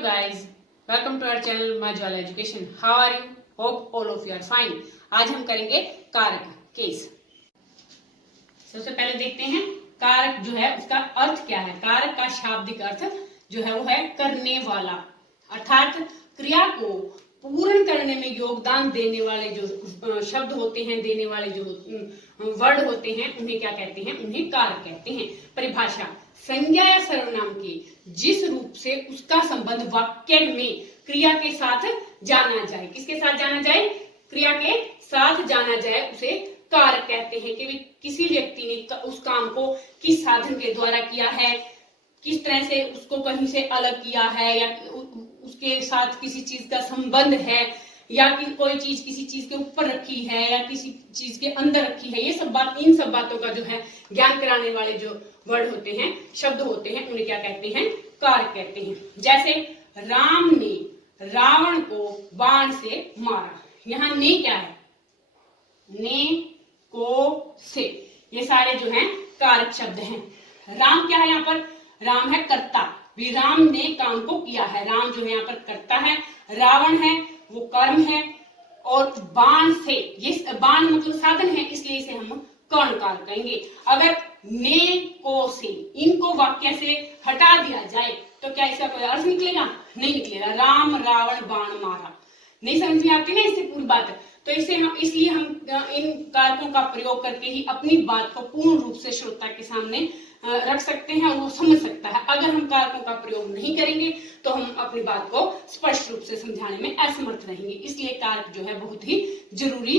guys, welcome to our channel My Jwala Education. How are you? Hope all of you are fine. आज हम करेंगे कारक case. सबसे पहले देखते हैं कारक जो है उसका अर्थ क्या है। कारक का शाब्दिक अर्थ जो है वो है करने वाला, अर्थात क्रिया को पूर्ण करने में योगदान देने वाले जो शब्द होते हैं, देने वाले जो वर्ड होते हैं, उन्हें क्या कहते हैं? उन्हें कारक कहते हैं। परिभाषा: संज्ञा या सर्वनाम के जिस रूप से उसका संबंध वाक्य में क्रिया के साथ जाना जाए, किसके साथ जाना जाए? क्रिया के साथ जाना जाए, उसे कारक कहते हैं। कि किसी व्यक्ति ने उस काम को किस साधन के द्वारा किया है, किस तरह से उसको कहीं से अलग किया है, या उसके साथ किसी चीज का संबंध है, या कि कोई चीज किसी चीज के ऊपर रखी है या किसी चीज के अंदर रखी है। ये सब बात, इन सब बातों का जो है ज्ञान कराने वाले जो वर्ड होते हैं, शब्द होते हैं, उन्हें क्या कहते हैं? कारक कहते हैं। जैसे राम ने रावण को बाण से मारा। यहाँ ने क्या है? ने, को, से, ये सारे जो हैं कारक शब्द हैं। राम क्या है? यहाँ पर राम है कर्ता, भी राम ने काम को किया है। राम जो है यहाँ पर कर्ता है, रावण है वो कर्म है, और बाण से, ये बाण मतलब साधन है, इसलिए इसे हम कर्णकार कहेंगे। अगर ने, को, से इनको वाक्य से हटा दिया जाए तो क्या इसका कोई अर्थ निकलेगा? नहीं निकलेगा। राम रावण बाण मारा, नहीं समझ में आती ना इससे पूरी बात। तो इसलिए हम इन कारकों का प्रयोग करके ही अपनी बात को पूर्ण रूप से श्रोता के सामने रख सकते हैं और वो समझ सकता है। अगर हम कारकों का प्रयोग नहीं करेंगे तो हम अपनी बात को स्पष्ट रूप से समझाने में असमर्थ रहेंगे। इसलिए कारक जो है बहुत ही जरूरी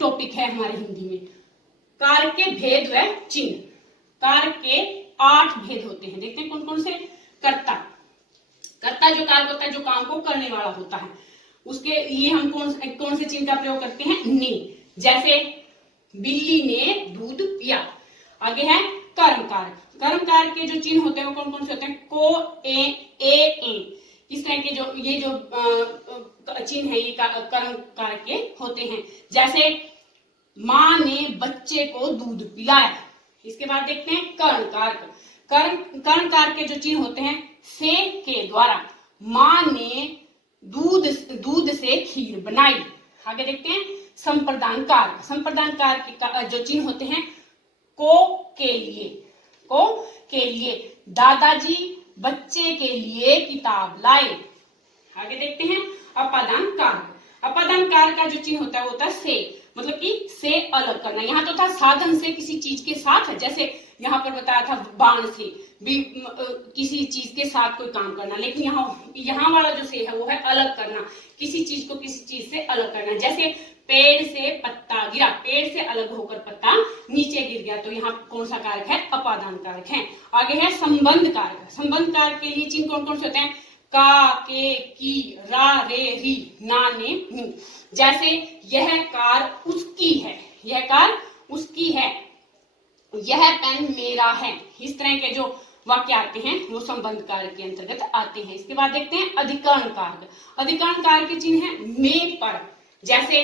टॉपिक है हमारे हिंदी में। कारक के भेद व चिन्ह। कारक के 8 भेद होते हैं। देखते हैं कौन कौन से। कर्ता, कर्ता जो कारक होता है, जो काम को करने वाला होता है, उसके लिए हम कौन से चिन्ह का प्रयोग करते हैं? ने। जैसे बिल्ली ने दूध पिया। आगे है कर्म कारक। कर्म कारक के जो चिन्ह होते हैं वो कौन कौन से होते हैं? को, ए। इस तरह के जो ये जो चिन्ह है, ये कर्म कारक के होते हैं। जैसे माँ ने बच्चे को दूध पिलाया। इसके बाद देखते हैं कर्ण कारक। कर्ण कारक के जो चिन्ह होते हैं, से के द्वारा माँ ने दूध से खीर बनाई। आगे देखते हैं संप्रदान कारक। संप्रदान कारक के जो चिन्ह होते हैं, को के लिए दादाजी बच्चे के लिए किताब लाए। आगे देखते हैं अपादान कारक। अपादान कारक का जो चिन्ह होता है वो होता है से, मतलब कि से अलग करना। यहाँ तो था साधन से किसी चीज के साथ, जैसे यहाँ पर बताया था बाण से भी किसी चीज के साथ कोई काम करना, लेकिन यहाँ वाला जो से है वो है अलग करना, किसी चीज को किसी चीज से अलग करना। जैसे पेड़ से पत्ता गिरा, पेड़ से अलग होकर पत्ता नीचे गिर गया, तो यहाँ कौन सा कारक है? अपादान कारक है। आगे है संबंध कारक। संबंध कारक के लिए चिन्ह कौन कौन से होते हैं? का, के, की, रा, रे, री, ना, ने, नी। जैसे यह कार उसकी है, यह कार उसकी है, यह पेन मेरा है। इस तरह के जो वाक्य आते हैं वो संबंध कारक के अंतर्गत आते हैं। इसके बाद देखते हैं अधिकरण कारक। अधिकरण कारक के चिन्ह है में, पर। जैसे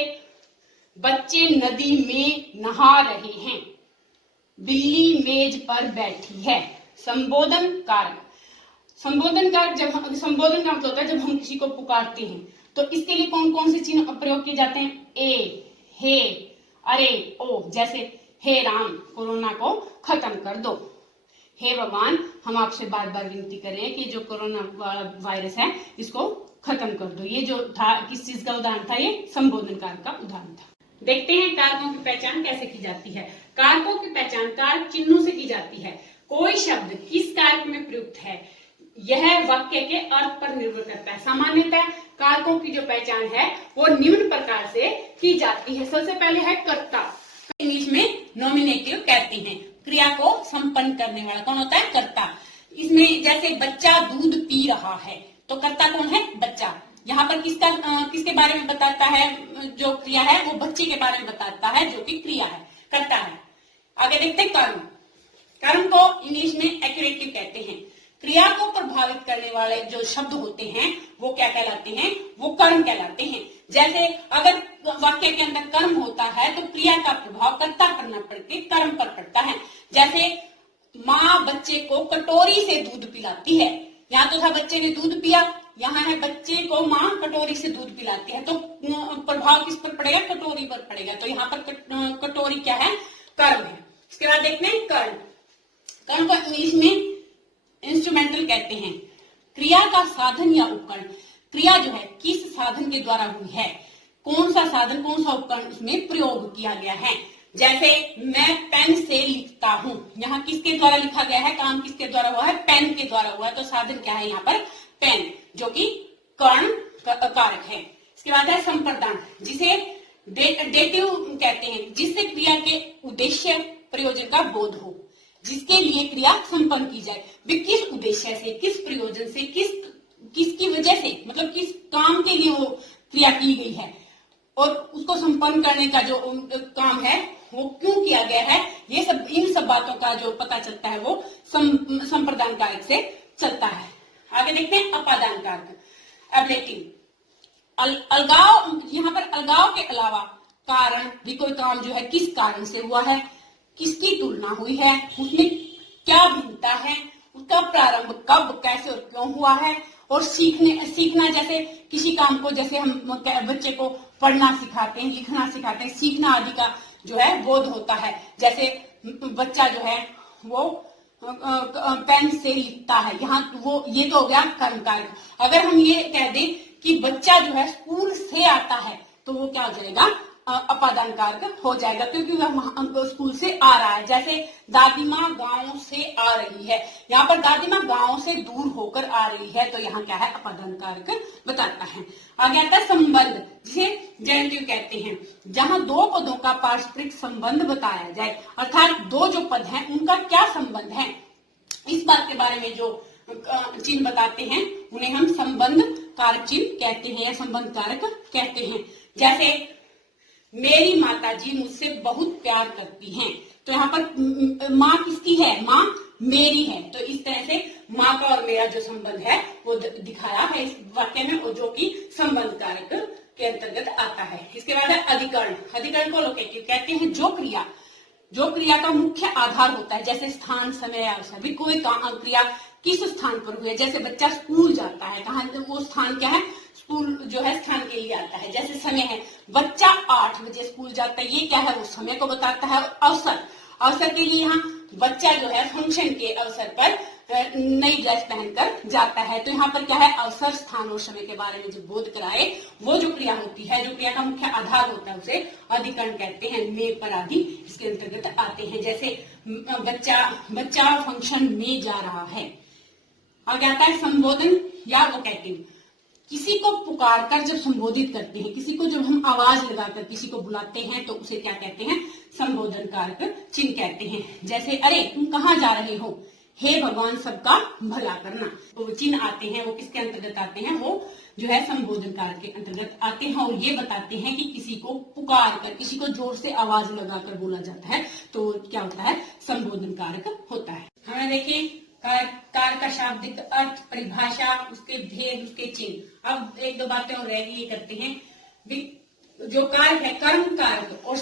बच्चे नदी में नहा रहे हैं, बिल्ली मेज पर बैठी है। संबोधन कारक। संबोधन कारक जब संबोधन का मतलब होता है जब हम किसी को पुकारते हैं, तो इसके लिए कौन कौन से चिन्ह प्रयोग किए जाते हैं? ए, हे, अरे, ओ। जैसे हे राम, कोरोना को खत्म कर दो। हे भगवान, हम आपसे बार बार विनती कर रहे हैं कि जो कोरोना वायरस है इसको खत्म कर दो। ये जो था किस चीज का उदाहरण था? ये संबोधन कारक का उदाहरण था। देखते हैं कारकों की पहचान कैसे की जाती है। कारकों की पहचान कारक चिन्हों से की जाती है। कोई शब्द किस कारक में प्रयुक्त है, यह वाक्य के अर्थ पर निर्भर करता है। सामान्यतः कारकों की जो पहचान है वो निम्न प्रकार से की जाती है। सबसे पहले है कर्ता। इंग्लिश में नॉमिनेटिव कहते हैं। क्रिया को संपन्न करने वाला कौन होता है? कर्ता। इसमें जैसे बच्चा दूध पी रहा है, तो कर्ता कौन है? बच्चा। यहाँ पर किसके बारे में बताता है? जो क्रिया है वो बच्चे के बारे में बताता है, जो कि क्रिया है, कर्ता है। आगे देखते हैं कर्म। कर्म को इंग्लिश में एक्यूरेटिव कहते हैं। क्रिया को प्रभावित करने वाले जो शब्द होते हैं वो क्या कहलाते हैं? वो कर्म कहलाते हैं। जैसे अगर वाक्य के अंदर कर्म होता है तो क्रिया का प्रभाव कर्ता पर न पड़कर कर्म पर पड़ता है। जैसे माँ बच्चे को कटोरी से दूध पिलाती है, यहाँ तो था बच्चे ने दूध पिया, यहाँ है बच्चे को माँ कटोरी से दूध पिलाती है, तो प्रभाव किस पर पड़ेगा? कटोरी पर पड़ेगा। तो यहाँ पर कटोरी क्या है? कर्म है। इसके बाद देखते हैं कर्ण। कर्ण को इंग्लिश में इंस्ट्रूमेंटल कहते हैं। क्रिया का साधन या उपकरण। क्रिया जो है किस साधन के द्वारा हुई है, कौन सा साधन, कौन सा उपकरण उसमें प्रयोग किया गया है। जैसे मैं पेन से लिखता हूं, यहाँ किसके द्वारा लिखा गया है, काम किसके द्वारा हुआ है? पेन के द्वारा हुआ है। तो साधन क्या है यहाँ पर? पेन, जो कि कर्ण कारक है। इसके बाद है संप्रदान, जिसे डेटिव कहते हैं, जिससे क्रिया के उद्देश्य प्रयोजन का बोध हो, जिसके लिए क्रिया संपन्न की जाए। वे किस उद्देश्य से, किस प्रयोजन से, किसकी वजह से, मतलब किस काम के लिए वो क्रिया की गई है और उसको संपन्न करने का जो काम है वो क्यों किया गया है, ये सब, इन सब बातों का जो पता चलता है वो संप्रदान कारक से चलता है। आगे देखते हैं अपादान कारक, एब्लेटिव। अलगाव, यहाँ पर अलगाव के अलावा कारण भी, कोई काम जो है किस कारण से हुआ है, किसकी तुलना हुई है, उसमें क्या भिन्नता है, उसका प्रारंभ कब, कैसे और क्यों हुआ है, और सीखना, जैसे किसी काम को, जैसे हम बच्चे को पढ़ना सिखाते हैं, लिखना सिखाते हैं, सीखना आदि का जो है बोध होता है। जैसे बच्चा जो है वो पेन से लिखता है, यहाँ वो, ये तो हो गया कर्म कारक। अगर हम ये कह दें कि बच्चा जो है स्कूल से आता है, तो वो क्या हो जाएगा? अपादान कारक हो जाएगा, क्योंकि वह स्कूल से आ रहा है। जैसे दादी माँ गाँव से आ रही है, यहाँ पर दादी माँ गाँव से दूर होकर आ रही है, तो यहाँ क्या है? अपादान कारक बताता है। आगे आता है संबंध, जिसे जेनेटिव कहते हैं, जहाँ दो पदों का पारस्परिक संबंध बताया जाए, अर्थात दो जो पद हैं उनका क्या संबंध है, इस बात के बारे में जो चिन्ह बताते हैं उन्हें हम संबंध कारक चिन्ह कहते हैं या संबंध कारक कहते हैं। जैसे मेरी माता जी मुझसे बहुत प्यार करती हैं, तो यहाँ पर माँ किसकी है? माँ मेरी है। तो इस तरह से माँ का और मेरा जो संबंध है वो दिखाया है इस वाक्य में, और जो कि संबंध कारक के अंतर्गत आता है। इसके बाद है अधिकरण। अधिकरण को लोकेटिव कहते हैं, जो क्रिया का मुख्य आधार होता है, जैसे स्थान, समय, अवसर। भी कोई क्रिया किस स्थान पर हुई है, जैसे बच्चा स्कूल जाता है, कहाँ, वो स्थान क्या है? स्कूल जो है स्थान के लिए आता है। जैसे समय है, बच्चा 8 बजे स्कूल जाता है, ये क्या है? वो समय को बताता है। अवसर के लिए यहाँ बच्चा जो है फंक्शन के अवसर पर नई ड्रेस पहनकर जाता है, तो यहाँ पर क्या है? अवसर, स्थान और समय के बारे में जो बोध कराए, वो जो क्रिया होती है, जो क्रिया का मुख्य आधार होता है, उसे अधिकरण कहते हैं। में, पर आदि इसके अंतर्गत आते हैं। जैसे बच्चा फंक्शन में जा रहा है। आगे आता है संबोधन या वोकेटिव, किसी को पुकार कर जब संबोधित करते हैं, किसी को जब हम आवाज लगाकर किसी को बुलाते हैं, तो उसे क्या कहते हैं? संबोधन कारक चिन्ह कहते हैं। जैसे अरे तुम कहाँ जा रहे हो, हे भगवान सबका भला करना। तो चिन्ह आते हैं, वो किसके अंतर्गत आते हैं? वो जो है संबोधन कारक के अंतर्गत आते हैं, और ये बताते हैं कि किसी को पुकार कर, किसी को जोर से आवाज लगाकर बोला जाता है, तो क्या होता है? संबोधन कारक होता है। हमें देखिए कार का शाब्दिक अर्थ, परिभाषा, उसके भेद, उसके चिन्ह। अब एक दो बातें और रह गई, करते हैं। जो कारक है, कर्म कारक और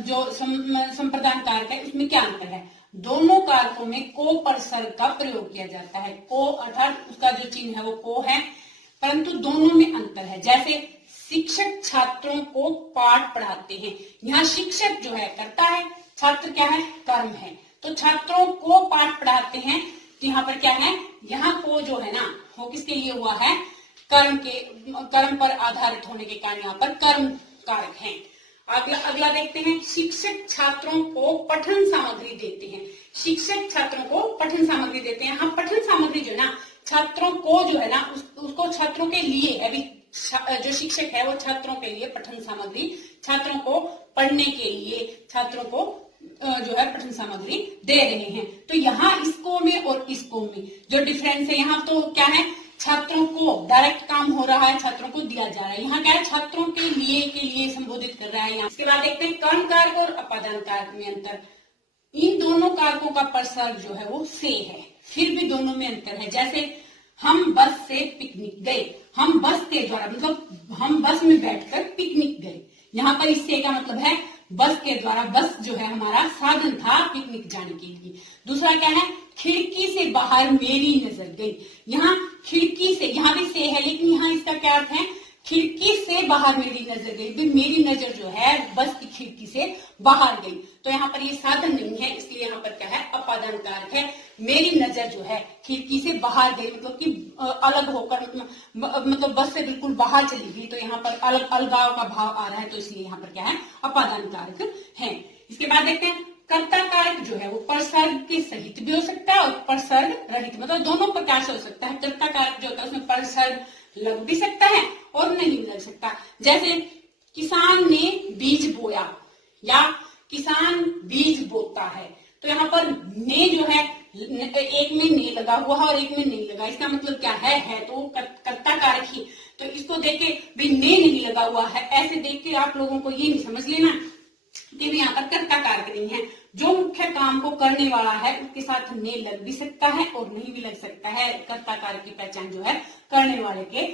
जो संप्रदान कारक है, उसमें क्या अंतर है? दोनों कारकों में को पर सर्ग का प्रयोग किया जाता है। को अर्थात उसका जो चिन्ह है वो को है, परंतु दोनों में अंतर है। जैसे शिक्षक छात्रों को पाठ पढ़ाते हैं, यहाँ शिक्षक जो है कर्ता है, छात्र क्या है? कर्म है। तो छात्रों को पाठ पढ़ाते हैं, तो यहाँ पर क्या है? यहाँ को जो है ना, वो किसके लिए हुआ है? कर्म पर आधारित होने के कारण यहाँ पर कर्म कारक है। अगला देखते हैं, शिक्षक छात्रों को पठन सामग्री देते हैं। शिक्षक छात्रों को पठन सामग्री देते हैं। हाँ, पठन सामग्री जो है ना, छात्रों को जो है ना, उसको छात्रों के लिए, अभी जो शिक्षक है वो छात्रों के लिए पठन सामग्री, छात्रों को पढ़ने के लिए, छात्रों को जो है पठन सामग्री दे रहे हैं। तो यहाँ इसको में और इसको में जो डिफरेंस है, यहाँ तो क्या है? छात्रों को डायरेक्ट काम हो रहा है, छात्रों को दिया जा रहा है। यहाँ क्या है? छात्रों के लिए संबोधित कर रहा है। यहाँ इसके बाद देखते हैं कर्ण कारक और अपादान कारक में अंतर। इन दोनों कारकों का प्रसर्ग जो है वो से है, फिर भी दोनों में अंतर है। जैसे हम बस से पिकनिक गए, हम बस के द्वारा, मतलब हम बस में बैठकर पिकनिक गए। यहाँ पर इससे का मतलब है बस के द्वारा, बस जो है हमारा साधन था पिकनिक जाने के लिए। दूसरा क्या है? खिड़की से बाहर मेरी नजर गई। यहाँ खिड़की से, यहाँ भी से है लेकिन यहाँ इसका क्या अर्थ है, खिड़की से बाहर मेरी नजर गई, भी मेरी नजर जो है बस की खिड़की से बाहर गई। तो यहाँ पर ये साधन नहीं है, इसलिए यहाँ पर क्या है, अपादान कारक है। मेरी नजर जो है खिड़की से बाहर गई, मतलब कि अलग होकर, मतलब बस से बिल्कुल बाहर चली गई, तो यहाँ पर अलगाव का भाव आ रहा है, तो इसलिए यहाँ पर क्या है, अपादान कारक है। इसके बाद देखते हैं कर्ता कारक जो है वो परसर्ग के सहित भी हो सकता है और परसर्ग रहित, मतलब दोनों प्रकार से हो सकता है। कर्ता कारक जो होता है उसमें परसर्ग लग भी सकता है और नहीं भी लग सकता। जैसे किसान ने बीज बोया या किसान बीज बोता है, तो यहाँ पर ने जो है, एक में ने लगा हुआ है और एक में नहीं लगा, इसका मतलब क्या है तो कर्ता कारक ही। तो इसको देख के भी ने नहीं लगा हुआ है, ऐसे देख के आप लोगों को ये नहीं समझ लेना कि यहाँ पर कर्ता कारक नहीं है। जो मुख्य काम को करने वाला है उसके साथ ने लग भी सकता है और नहीं भी लग सकता है। कर्ता कारक की पहचान जो है करने वाले के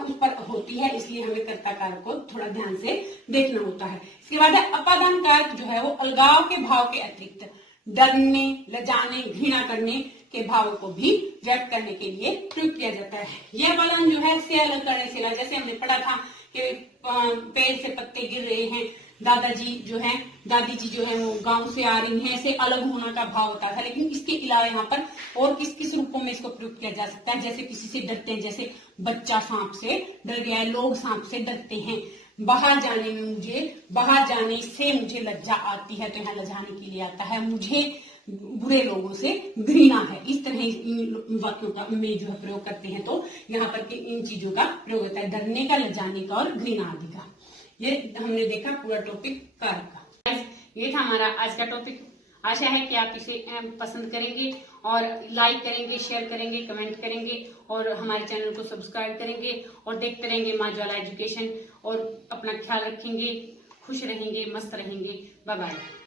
उस पर होती है, इसलिए हमें कर्ता कारक को थोड़ा ध्यान से देखना होता है। इसके बाद है अपादान कारक जो है वो अलगाव के भाव के अतिरिक्त डरने, लजाने, घृणा करने के भाव को भी व्यक्त करने के लिए प्रयोग किया जाता है। यह अपादान जो है से अलग करने से, जैसे हमने पढ़ा था कि पेड़ से पत्ते गिर रहे हैं, दादाजी जो है, दादी जी जो है वो गांव से आ रही हैं, ऐसे अलग होना का भाव होता था। लेकिन इसके अलावा यहाँ पर और किस किस रूपों में इसको प्रयोग किया जा सकता है, जैसे किसी से डरते हैं, जैसे बच्चा सांप से डर गया है, लोग सांप से डरते हैं, बाहर जाने से मुझे लज्जा आती है, तो यहाँ लजाने के लिए आता है, मुझे बुरे लोगों से घृणा है। इस तरह इन वाक्यों का में जो है प्रयोग करते हैं, तो यहाँ पर इन चीजों का प्रयोग होता है, डरने का, लजाने का और घृणा आदि का। ये हमने देखा पूरा टॉपिक कारक का। ये था हमारा आज का टॉपिक। आशा है कि आप इसे पसंद करेंगे और लाइक करेंगे, शेयर करेंगे, कमेंट करेंगे और हमारे चैनल को सब्सक्राइब करेंगे और देखते रहेंगे माँ ज्वाला एजुकेशन, और अपना ख्याल रखेंगे, खुश रहेंगे, मस्त रहेंगे। Bye bye.